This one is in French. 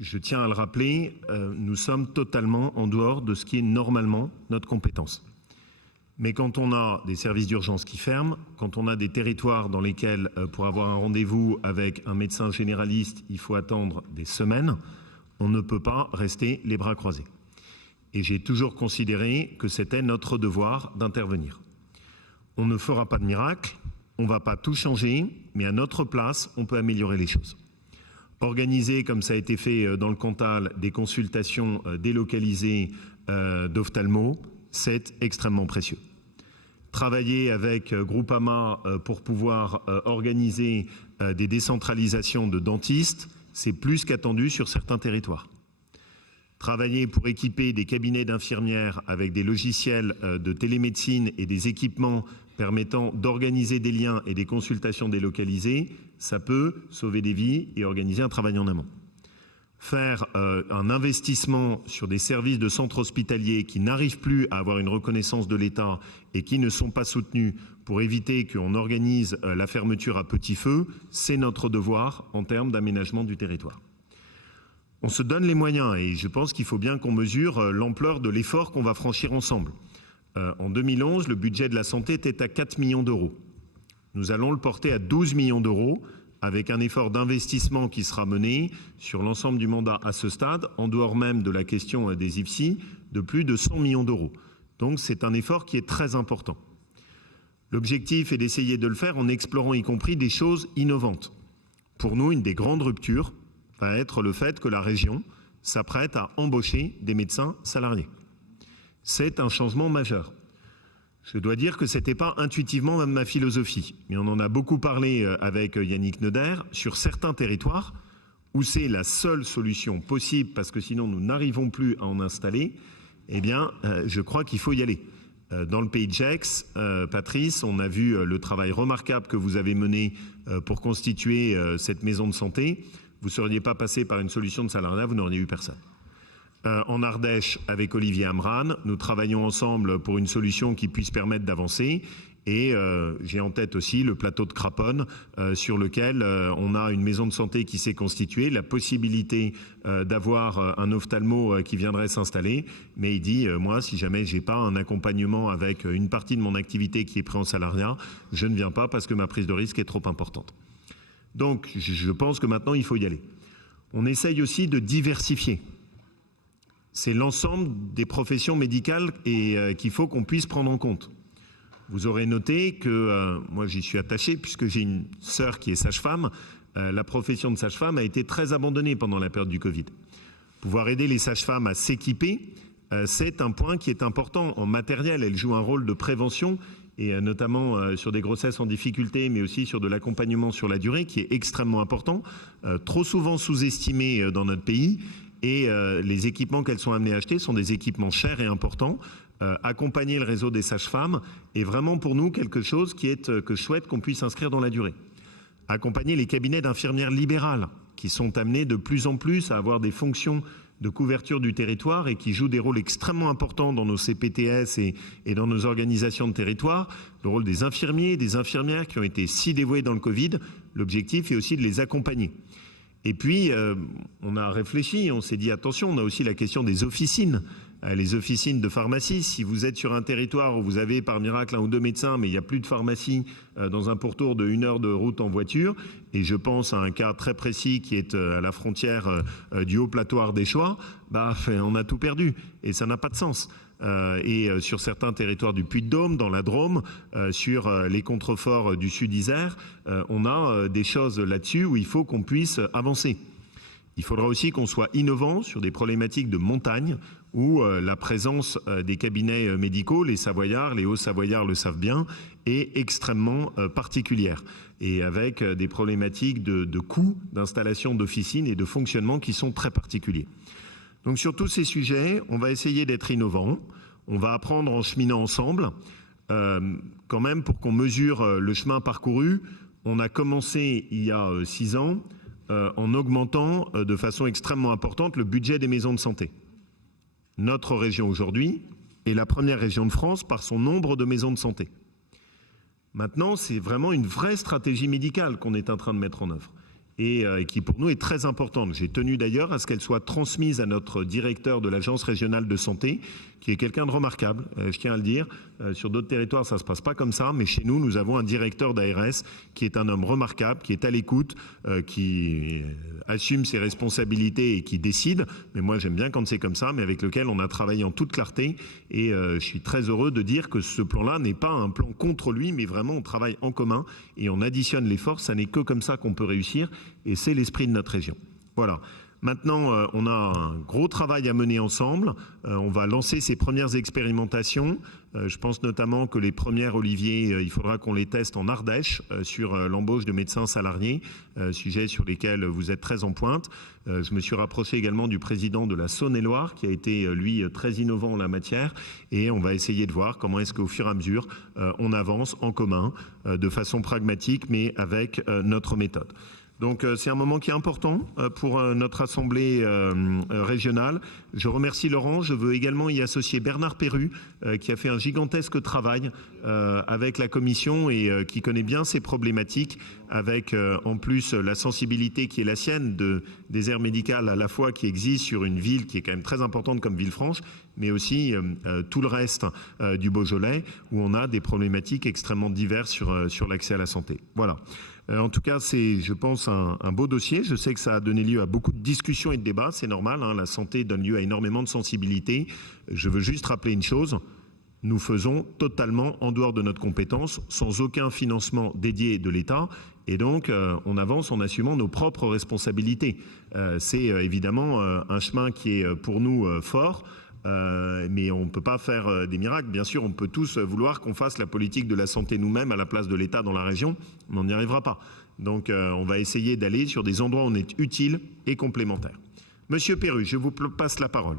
Je tiens à le rappeler, nous sommes totalement en dehors de ce qui est normalement notre compétence. Mais quand on a des services d'urgence qui ferment, quand on a des territoires dans lesquels, pour avoir un rendez-vous avec un médecin généraliste, il faut attendre des semaines, on ne peut pas rester les bras croisés. Et j'ai toujours considéré que c'était notre devoir d'intervenir. On ne fera pas de miracle, on ne va pas tout changer, mais à notre place, on peut améliorer les choses. Organiser, comme ça a été fait dans le Cantal, des consultations délocalisées d'ophtalmo, c'est extrêmement précieux. Travailler avec Groupama pour pouvoir organiser des décentralisations de dentistes, c'est plus qu'attendu sur certains territoires. Travailler pour équiper des cabinets d'infirmières avec des logiciels de télémédecine et des équipements permettant d'organiser des liens et des consultations délocalisées, ça peut sauver des vies et organiser un travail en amont. Faire un investissement sur des services de centres hospitaliers qui n'arrivent plus à avoir une reconnaissance de l'État et qui ne sont pas soutenus pour éviter qu'on organise la fermeture à petit feu, c'est notre devoir en termes d'aménagement du territoire. On se donne les moyens et je pense qu'il faut bien qu'on mesure l'ampleur de l'effort qu'on va franchir ensemble. En 2011, le budget de la santé était à 4 millions d'euros. Nous allons le porter à 12 millions d'euros avec un effort d'investissement qui sera mené sur l'ensemble du mandat à ce stade, en dehors même de la question des IFSI, de plus de 100 millions d'euros. Donc c'est un effort qui est très important. L'objectif est d'essayer de le faire en explorant y compris des choses innovantes. Pour nous, une des grandes ruptures va être le fait que la région s'apprête à embaucher des médecins salariés. C'est un changement majeur. Je dois dire que ce n'était pas intuitivement même ma philosophie, mais on en a beaucoup parlé avec Yannick Neuder sur certains territoires où c'est la seule solution possible parce que sinon nous n'arrivons plus à en installer, eh bien je crois qu'il faut y aller. Dans le pays de Gex, Patrice, on a vu le travail remarquable que vous avez mené pour constituer cette maison de santé. Vous ne seriez pas passé par une solution de salariat, vous n'auriez eu personne. En Ardèche, avec Olivier Amran, nous travaillons ensemble pour une solution qui puisse permettre d'avancer. Et j'ai en tête aussi le plateau de Craponne, sur lequel on a une maison de santé qui s'est constituée, la possibilité d'avoir un ophtalmo qui viendrait s'installer. Mais il dit, moi, si jamais j'ai pas un accompagnement avec une partie de mon activité qui est pris en salariat, je ne viens pas parce que ma prise de risque est trop importante. Donc, je pense que maintenant, il faut y aller. On essaye aussi de diversifier. C'est l'ensemble des professions médicales et qu'il faut qu'on puisse prendre en compte. Vous aurez noté que moi j'y suis attaché puisque j'ai une sœur qui est sage-femme. La profession de sage-femme a été très abandonnée pendant la période du Covid. Pouvoir aider les sages-femmes à s'équiper, c'est un point qui est important en matériel. Elles jouent un rôle de prévention et notamment sur des grossesses en difficulté, mais aussi sur de l'accompagnement sur la durée qui est extrêmement important, trop souvent sous-estimé dans notre pays. Et les équipements qu'elles sont amenées à acheter sont des équipements chers et importants. Accompagner le réseau des sages-femmes est vraiment pour nous quelque chose qui est, que je souhaite qu'on puisse inscrire dans la durée. Accompagner les cabinets d'infirmières libérales qui sont amenés de plus en plus à avoir des fonctions de couverture du territoire et qui jouent des rôles extrêmement importants dans nos CPTS et dans nos organisations de territoire. Le rôle des infirmiers et des infirmières qui ont été si dévoués dans le Covid, l'objectif est aussi de les accompagner. Et puis, on a réfléchi, on s'est dit attention, on a aussi la question des officines. Les officines de pharmacie, si vous êtes sur un territoire où vous avez par miracle un ou deux médecins, mais il n'y a plus de pharmacie dans un pourtour de 1 heure de route en voiture, et je pense à un cas très précis qui est à la frontière du Haut-Plateau ardéchois, bah, on a tout perdu et ça n'a pas de sens. Et sur certains territoires du Puy-de-Dôme, dans la Drôme, sur les contreforts du Sud-Isère, on a des choses là-dessus où il faut qu'on puisse avancer. Il faudra aussi qu'on soit innovant sur des problématiques de montagne où la présence des cabinets médicaux, les Savoyards, les Hauts-Savoyards le savent bien, est extrêmement particulière et avec des problématiques de coûts d'installation d'officines et de fonctionnement qui sont très particuliers. Donc sur tous ces sujets, on va essayer d'être innovant, on va apprendre en cheminant ensemble. Quand même, pour qu'on mesure le chemin parcouru, on a commencé il y a 6 ans en augmentant de façon extrêmement importante le budget des maisons de santé. Notre région aujourd'hui est la première région de France par son nombre de maisons de santé. Maintenant, c'est vraiment une vraie stratégie médicale qu'on est en train de mettre en œuvre. et qui pour nous est très importante. J'ai tenu d'ailleurs à ce qu'elle soit transmise à notre directeur de l'Agence régionale de santé, qui est quelqu'un de remarquable, je tiens à le dire. Sur d'autres territoires, ça ne se passe pas comme ça, mais chez nous, nous avons un directeur d'ARS qui est un homme remarquable, qui est à l'écoute, qui assume ses responsabilités et qui décide. Mais moi, j'aime bien quand c'est comme ça, mais avec lequel on a travaillé en toute clarté. Et je suis très heureux de dire que ce plan-là n'est pas un plan contre lui, mais vraiment on travaille en commun et on additionne les forces. Ça n'est que comme ça qu'on peut réussir, et c'est l'esprit de notre région. Voilà. Maintenant, on a un gros travail à mener ensemble. On va lancer ces premières expérimentations. Je pense notamment que les premières, Olivier, il faudra qu'on les teste en Ardèche sur l'embauche de médecins salariés, sujet sur lesquels vous êtes très en pointe. Je me suis rapproché également du président de la Saône-et-Loire, qui a été, lui, très innovant en la matière. Et on va essayer de voir comment est-ce qu'au fur et à mesure, on avance en commun, de façon pragmatique, mais avec notre méthode. Donc c'est un moment qui est important pour notre assemblée régionale. Je remercie Laurent. Je veux également y associer Bernard Perru, qui a fait un gigantesque travail avec la commission et qui connaît bien ces problématiques, avec en plus la sensibilité qui est la sienne des aires médicales à la fois qui existent sur une ville qui est quand même très importante comme Villefranche, mais aussi tout le reste du Beaujolais, où on a des problématiques extrêmement diverses sur l'accès à la santé. Voilà. En tout cas, c'est, je pense, un beau dossier. Je sais que ça a donné lieu à beaucoup de discussions et de débats. C'est normal, hein, la santé donne lieu à énormément de sensibilité. Je veux juste rappeler une chose. Nous faisons totalement en dehors de notre compétence, sans aucun financement dédié de l'État. Et donc, on avance en assumant nos propres responsabilités. C'est évidemment un chemin qui est pour nous fort. Mais on ne peut pas faire des miracles. Bien sûr, on peut tous vouloir qu'on fasse la politique de la santé nous-mêmes à la place de l'État dans la région, mais on n'y arrivera pas. Donc on va essayer d'aller sur des endroits où on est utile et complémentaire. Monsieur Perru, je vous passe la parole.